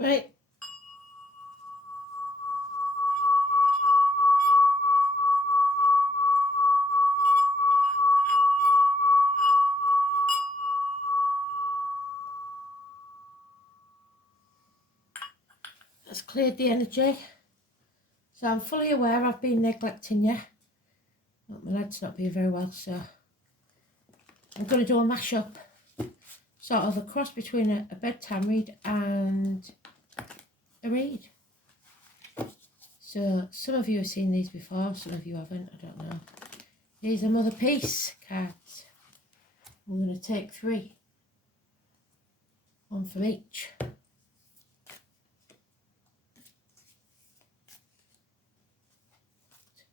Right. That's cleared the energy. So I'm fully aware I've been neglecting you. But my lad's not being very well, so I'm going to do a mashup. Sort of a cross between a bedtime read and a read. So some of you have seen these before, some of you haven't, I don't know. These are Mother Peace cards. I'm going to take 3. 1 from each. Too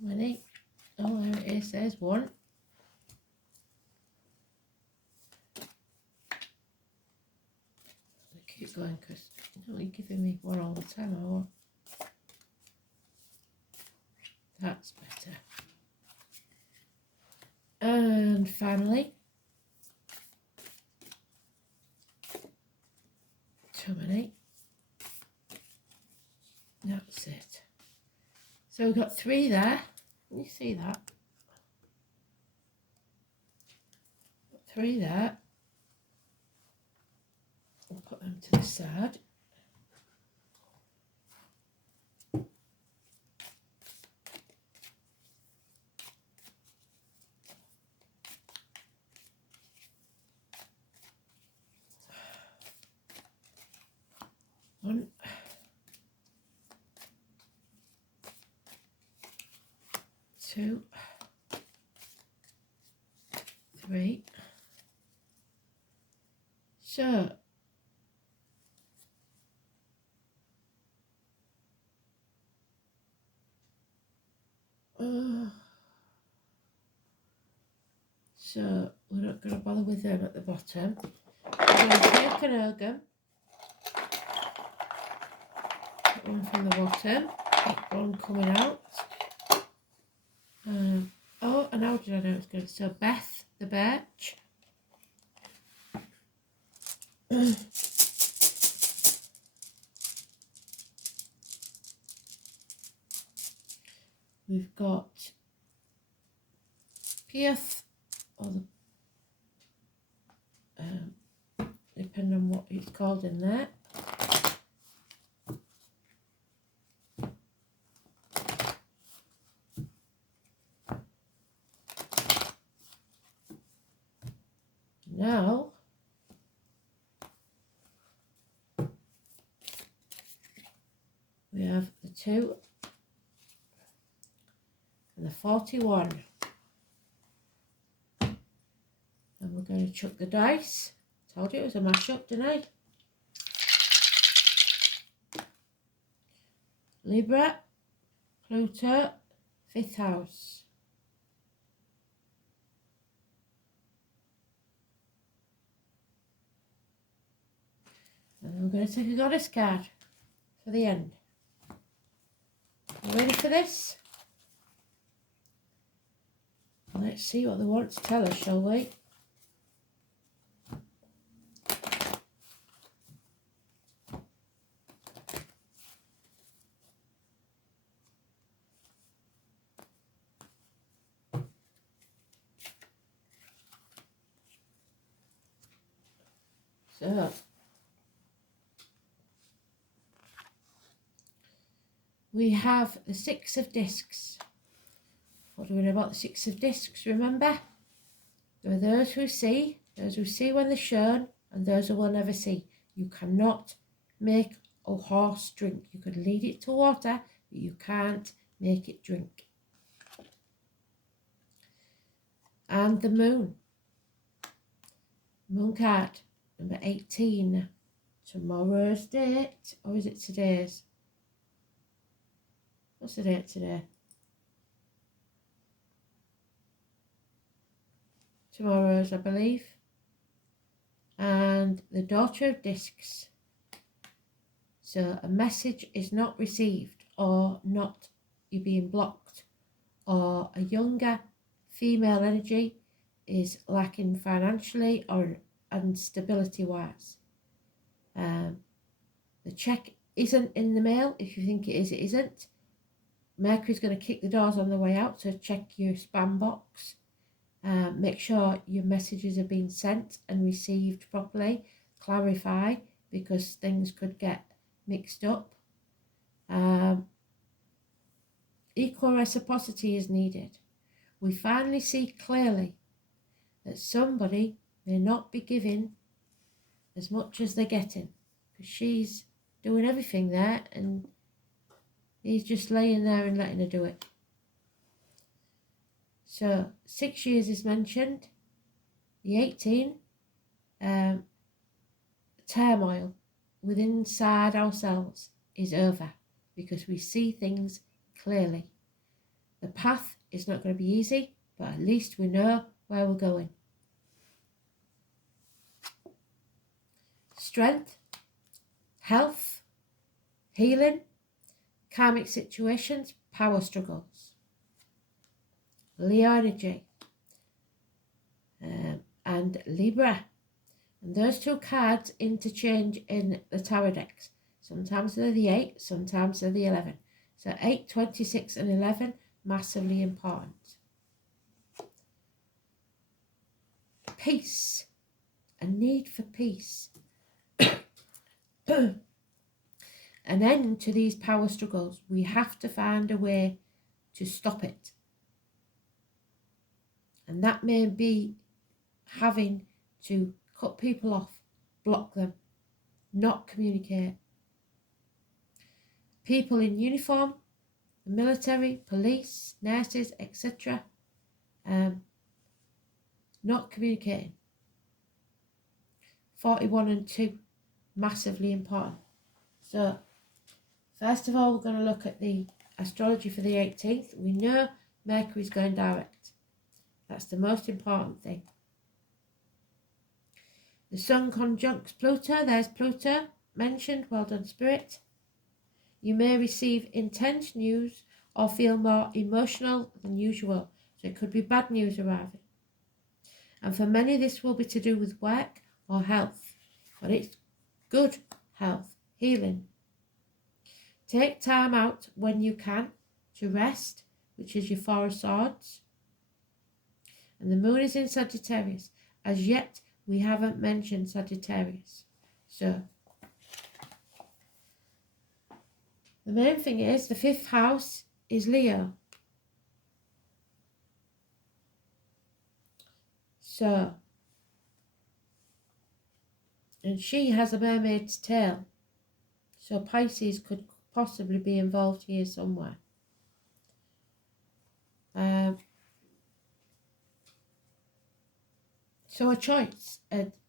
many. Oh, there it is. There's 1. I'll keep going because you're giving me 1 all the time. I want. That's better. And finally, too many. That's it. So we've got 3 there. Can you see that? 3 there. I'll put them to the side. One, 2, 3. So we're not going to bother with them at the bottom. We're going to take an organ. Put 1 from the bottom. Keep 1 coming out. Oh, and how did I know it was good? So Beth the birch. We've got Pieth, or the depending on what it's called in there. Now we have the 2 and the 41. And we're going to chuck the dice. Told you it was a mashup, didn't I? Libra, Pluto, 5th house. And we're going to take a goddess card for the end. You ready for this? Let's see what they want to tell us, shall we? So, we have the 6 of discs. What do we know about the 6 of discs? Remember, there are those who see when they're shown, and those who will never see. You cannot make a horse drink. You could lead it to water, but you can't make it drink. And the moon. Moon card, number 18. Tomorrow's date, or is it today's? What's the date today? Tomorrow's, I believe. And the daughter of discs. So a message is not received, or not, you're being blocked, or a younger female energy is lacking financially or and stability wise. The The check isn't in the mail. If you think it is, it isn't. Mercury's going to kick the doors on the way out, so check your spam box. Make sure your messages are being sent and received properly. Clarify, because things could get mixed up. Equal reciprocity is needed. We finally see clearly that somebody may not be giving as much as they're getting, because she's doing everything there and he's just laying there and letting her do it. So 6 years is mentioned. The 18, turmoil within inside ourselves is over, because we see things clearly. The path is not going to be easy, but at least we know where we're going. Strength, health, healing, karmic situations, power struggles. Leo energy and Libra. And those two cards interchange in the tarot decks. Sometimes they're the 8, sometimes they're the 11. So 8, 26 and 11, massively important. Peace, a need for peace. An end to these power struggles. We have to find a way to stop it. And that may be having to cut people off, block them, not communicate. People in uniform, the military, police, nurses, etc. Not communicating. 41 and 2, massively important. So, first of all, we're going to look at the astrology for the 18th. We know Mercury's going direct. That's the most important thing. The Sun conjuncts Pluto. There's Pluto mentioned. Well done, Spirit. You may receive intense news or feel more emotional than usual. So it could be bad news arriving. And for many, this will be to do with work or health. But it's good health, healing. Take time out when you can to rest, which is your 4 of Swords. And the moon is in Sagittarius. As yet, we haven't mentioned Sagittarius. So, the main thing is the 5th house is Leo. So, and she has a mermaid's tail. So Pisces could possibly be involved here somewhere. So a choice,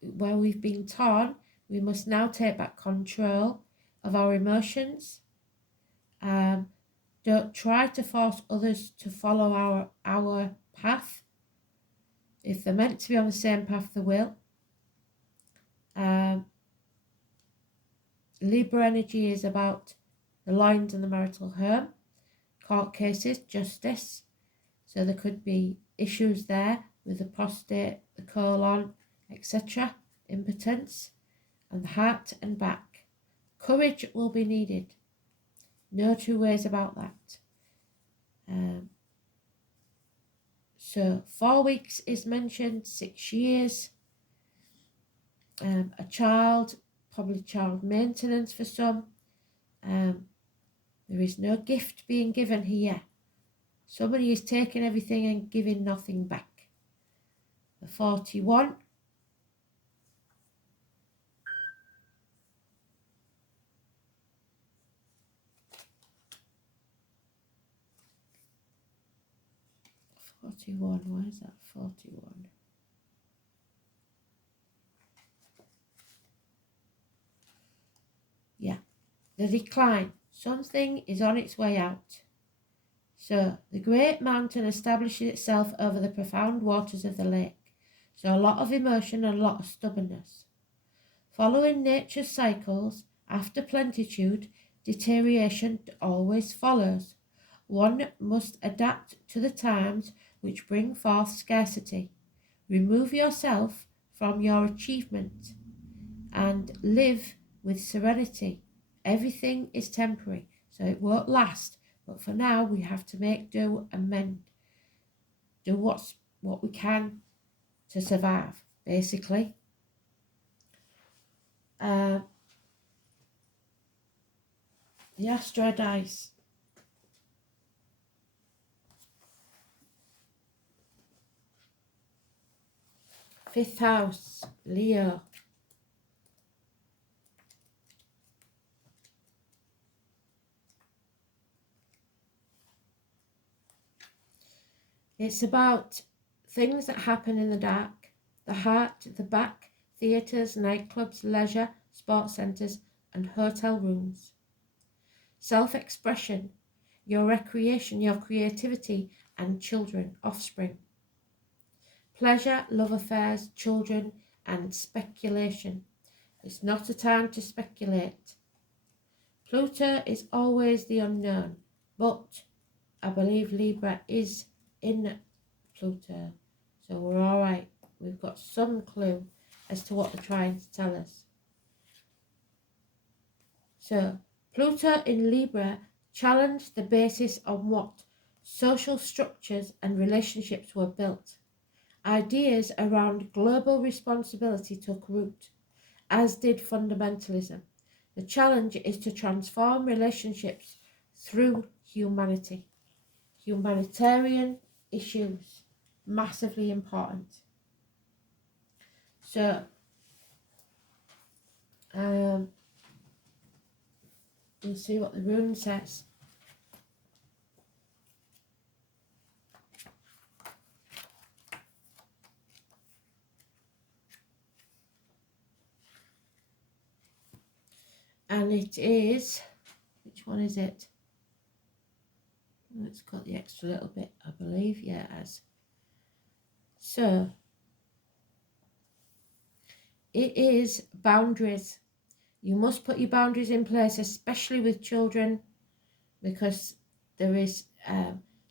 where we've been torn, we must now take back control of our emotions. Don't try to force others to follow our path. If they're meant to be on the same path, they will. Libra energy is about the lines and the marital home, court cases, justice. So there could be issues there with the prostate, the colon, etc. Impotence, and the heart and back. Courage will be needed. No two ways about that. So 4 weeks is mentioned, 6 years. A child, probably child maintenance for some. There is no gift being given here. Somebody is taking everything and giving nothing back. The 41. Why is that 41? Yeah, the decline. Something is on its way out. So, the great mountain establishes itself over the profound waters of the lake. So, a lot of emotion and a lot of stubbornness. Following nature's cycles, after plenitude, deterioration always follows. One must adapt to the times which bring forth scarcity. Remove yourself from your achievement and live with serenity Everything is temporary, so it won't last. But for now, we have to make do and mend. Do what we can to survive, basically. The Astro dice. Fifth house, Leo. It's about things that happen in the dark, the heart, the back, theatres, nightclubs, leisure, sports centres and hotel rooms. Self-expression, your recreation, your creativity and children, offspring. Pleasure, love affairs, children and speculation. It's not a time to speculate. Pluto is always the unknown, but I believe Libra is in Pluto, so we're all right. We've got some clue as to what they're trying to tell us. So Pluto in Libra challenged the basis on what social structures and relationships were built. Ideas around global responsibility took root, as did fundamentalism. The challenge is to transform relationships through humanity. Humanitarian issues, massively important. So, we'll see what the rune says. And it is, which one is it? It's got the extra little bit, I believe. Yeah, it has. So, it is boundaries. You must put your boundaries in place, especially with children, because there is,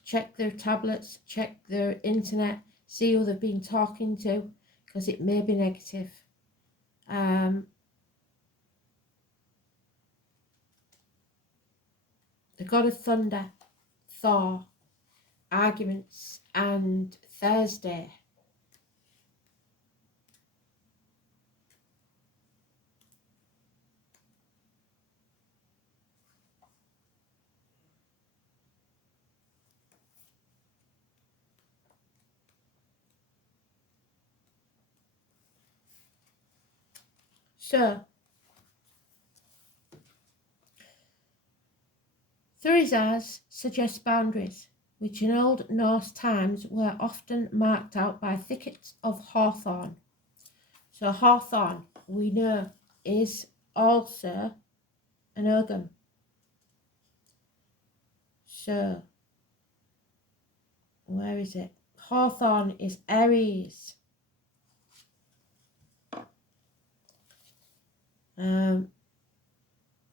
check their tablets, check their internet, see who they've been talking to, because it may be negative. The God of Thunder, Thor, arguments, and Thursday. So, Thurisaz suggests boundaries, which in Old Norse times were often marked out by thickets of hawthorn. So hawthorn, we know, is also an ogham. So, where is it? Hawthorn is Aries.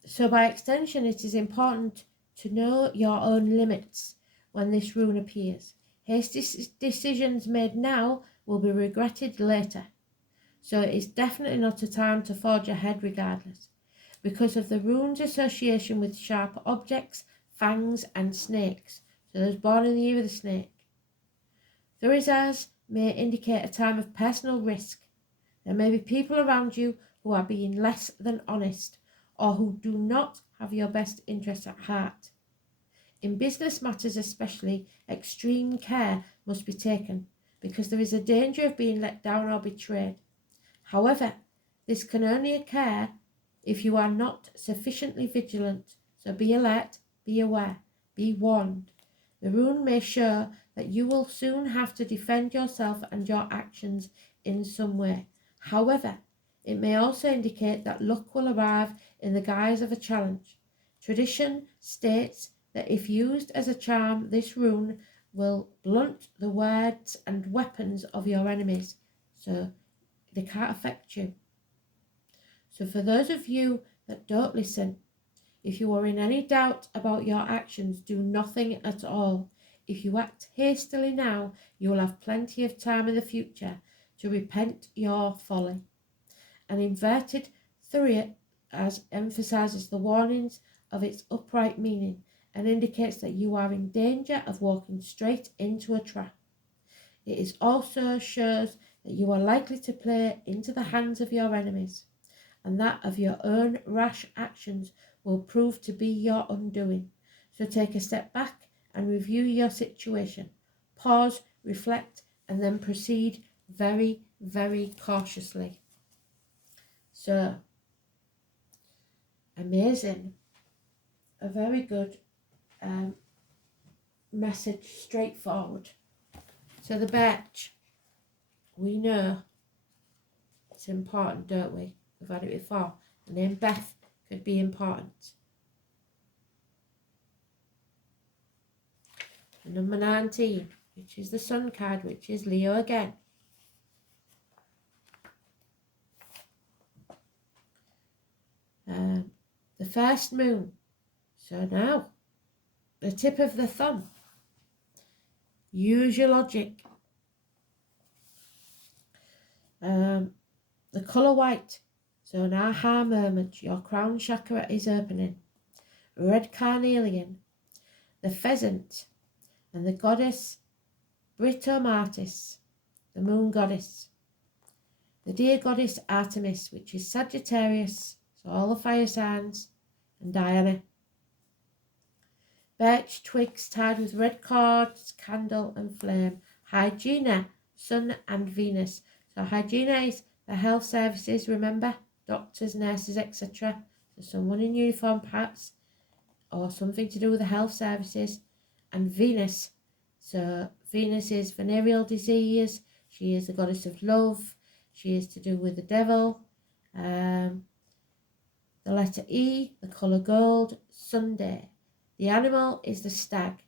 So by extension, it is important to know your own limits when this rune appears. Hasty decisions made now will be regretted later. So it is definitely not a time to forge ahead regardless, because of the rune's association with sharp objects, fangs and snakes. So those born in the year of the snake. Thurisaz may indicate a time of personal risk. There may be people around you who are being less than honest, or who do not have your best interests at heart. In business matters especially, extreme care must be taken, because there is a danger of being let down or betrayed. However, this can only occur if you are not sufficiently vigilant, so be alert, be aware, be warned. The rune may show that you will soon have to defend yourself and your actions in some way. However, it may also indicate that luck will arrive in the guise of a challenge. Tradition states that if used as a charm, this rune will blunt the words and weapons of your enemies, so they can't affect you. So for those of you that don't listen, if you are in any doubt about your actions, do nothing at all. If you act hastily now, you will have plenty of time in the future to repent your folly. An inverted as emphasizes the warnings of its upright meaning and indicates that you are in danger of walking straight into a trap. It is also shows that you are likely to play into the hands of your enemies, and that of your own rash actions will prove to be your undoing. So take a step back and review your situation. Pause, reflect, and then proceed very, very cautiously. So, amazing. A very good message, straightforward. So the birch, we know it's important, don't we? We've had it before. The name Beth could be important. And number 19, which is the sun card, which is Leo again. The first moon. So now, the tip of the thumb. Use your logic. The colour white. So now, aha moment, your crown chakra is opening. Red carnelian. The pheasant. And the goddess Britomartis, the moon goddess. The dear goddess Artemis, which is Sagittarius, so all the fire signs, and Diana. Birch twigs tied with red cords, candle and flame. Hygiena, Sun and Venus. So Hygiena is the health services, remember? Doctors, nurses, etc. So someone in uniform perhaps, or something to do with the health services. And Venus. So Venus is venereal disease. She is the goddess of love. She is to do with the devil. The letter E, the colour gold, Sunday. The animal is the stag.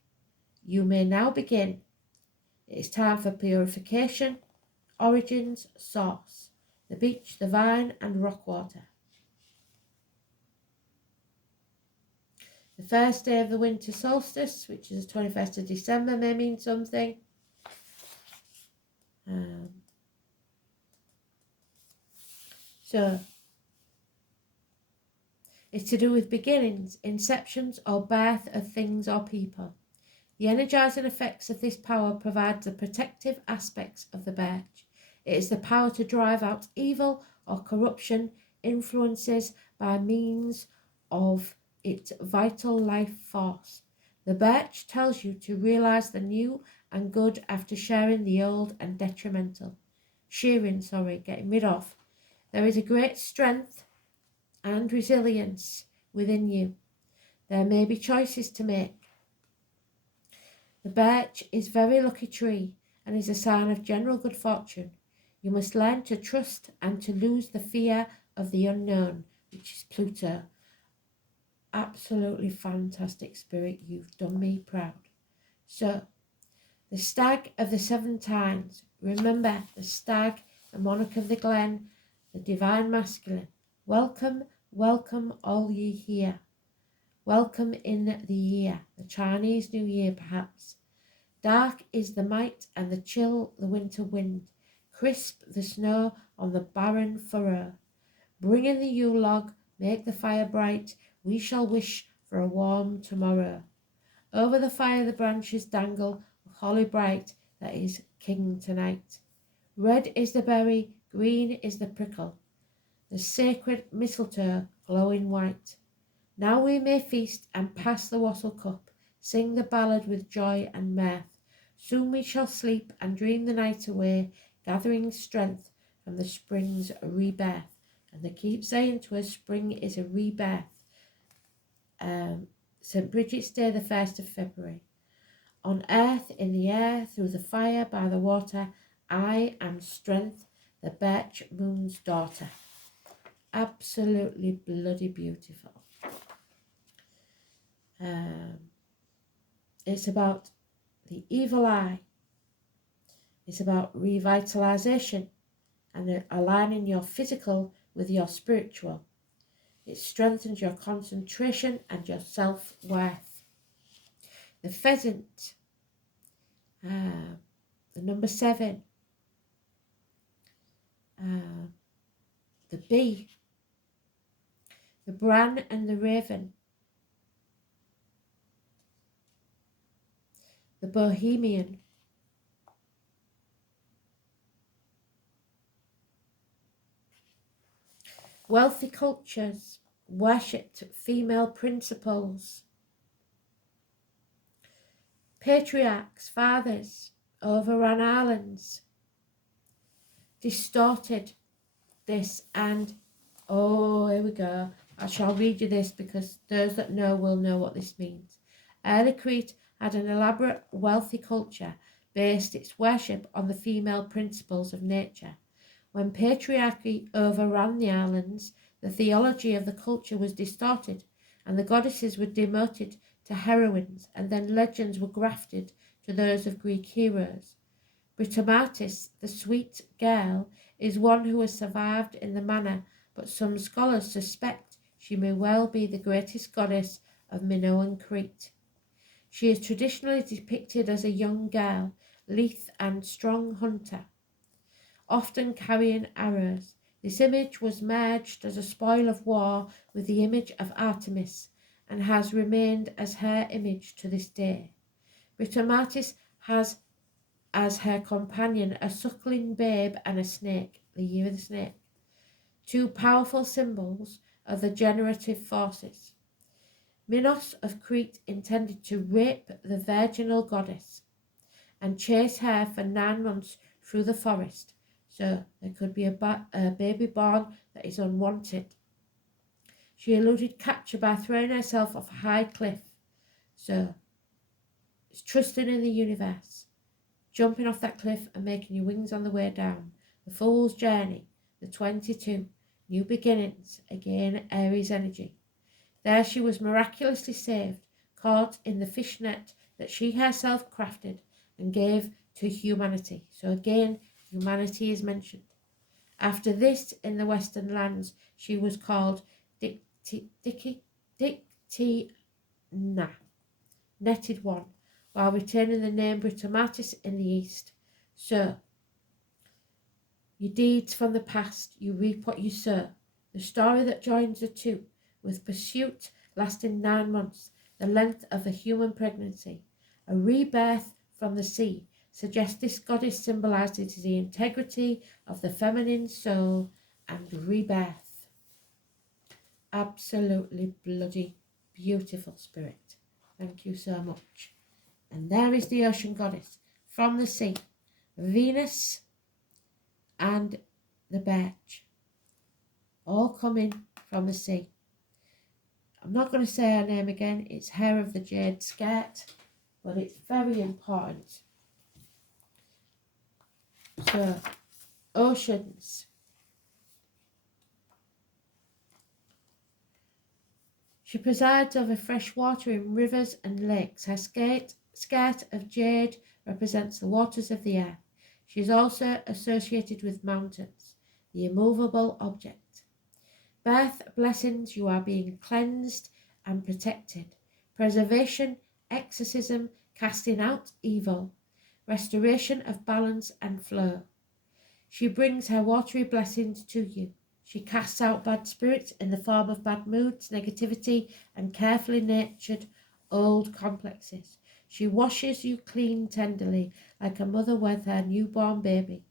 You may now begin. It is time for purification, origins, source. The beach, the vine and rock water. The first day of the winter solstice, which is the 21st of December, may mean something. So, it's to do with beginnings, inceptions or birth of things or people. The energizing effects of this power provide the protective aspects of the birch. It is the power to drive out evil or corruption influences by means of its vital life force. The birch tells you to realize the new and good after sharing the old and detrimental. Getting rid of. There is a great strength and resilience within you. There may be choices to make. The birch is a very lucky tree and is a sign of general good fortune. You must learn to trust and to lose the fear of the unknown, which is Pluto. Absolutely fantastic spirit. You've done me proud. So, the stag of the 7 times. Remember, the stag, the monarch of the glen, the divine masculine. Welcome, welcome all ye here. Welcome in the year, the Chinese New Year perhaps. Dark is the might and the chill the winter wind. Crisp the snow on the barren furrow. Bring in the Yule log, make the fire bright. We shall wish for a warm tomorrow. Over the fire the branches dangle of holly bright that is king tonight. Red is the berry, green is the prickle. The sacred mistletoe glowing white. Now we may feast and pass the wassail cup, sing the ballad with joy and mirth. Soon we shall sleep and dream the night away, gathering strength from the spring's rebirth. And they keep saying to us, spring is a rebirth. St. Bridget's Day, the 1st of February. On earth, in the air, through the fire, by the water, I am strength, the birch moon's daughter. Absolutely bloody beautiful. It's about the evil eye. It's about revitalization and aligning your physical with your spiritual. It strengthens your concentration and your self-worth. The pheasant, the number 7, the bee. the Bran and the Raven, the Bohemian, wealthy cultures worshipped female principles. Patriarchs, fathers, overran islands, distorted this, and here we go. I shall read you this because those that know will know what this means. Early Crete had an elaborate, wealthy culture based its worship on the female principles of nature. When patriarchy overran the islands, the theology of the culture was distorted, and the goddesses were demoted to heroines, and then legends were grafted to those of Greek heroes. Britomartis, the sweet girl, is one who has survived in the manner, but some scholars suspect she may well be the greatest goddess of Minoan Crete. She is traditionally depicted as a young girl, lithe and strong hunter, often carrying arrows. This image was merged as a spoil of war with the image of Artemis, and has remained as her image to this day. Britomartis has as her companion a suckling babe and a snake, the year of the snake, two powerful symbols of the generative forces. Minos of Crete intended to rape the virginal goddess and chase her for 9 months through the forest, so there could be a baby born that is unwanted. She eluded capture by throwing herself off a high cliff, so it's trusting in the universe, jumping off that cliff and making your wings on the way down. The Fool's Journey, the 22, new beginnings, again Aries energy. There she was miraculously saved, caught in the fishnet that she herself crafted and gave to humanity. So again, humanity is mentioned. After this, in the Western lands, she was called Dictina, netted one, while retaining the name Britomartis in the East. So, your deeds from the past, you reap what you sow. The story that joins the two, with pursuit lasting 9 months, the length of a human pregnancy, a rebirth from the sea, suggests this goddess symbolizes the integrity of the feminine soul and rebirth. Absolutely bloody beautiful spirit. Thank you so much. And there is the ocean goddess from the sea, Venus and the birch, all coming from the sea. I'm not going to say her name again, it's Hair of the Jade Skirt, but it's very important. So, oceans. She presides over fresh water in rivers and lakes. Her skirt of jade represents the waters of the earth. She is also associated with mountains, the immovable object. Birth blessings, you are being cleansed and protected. Preservation, exorcism, casting out evil. Restoration of balance and flow. She brings her watery blessings to you. She casts out bad spirits in the form of bad moods, negativity, and carefully nurtured old complexes. She washes you clean tenderly, like a mother with her newborn baby,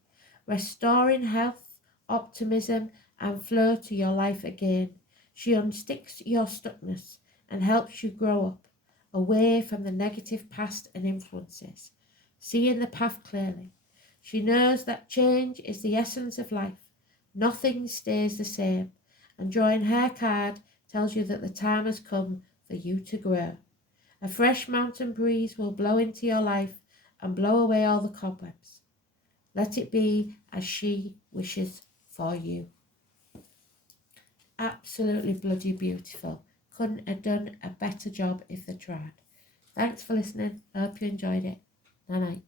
restoring health, optimism, and flow to your life again. She unsticks your stuckness and helps you grow up, away from the negative past and influences, seeing the path clearly. She knows that change is the essence of life. Nothing stays the same, and drawing her card tells you that the time has come for you to grow. A fresh mountain breeze will blow into your life and blow away all the cobwebs. Let it be as she wishes for you. Absolutely bloody beautiful. Couldn't have done a better job if they tried. Thanks for listening. I hope you enjoyed it. Night night.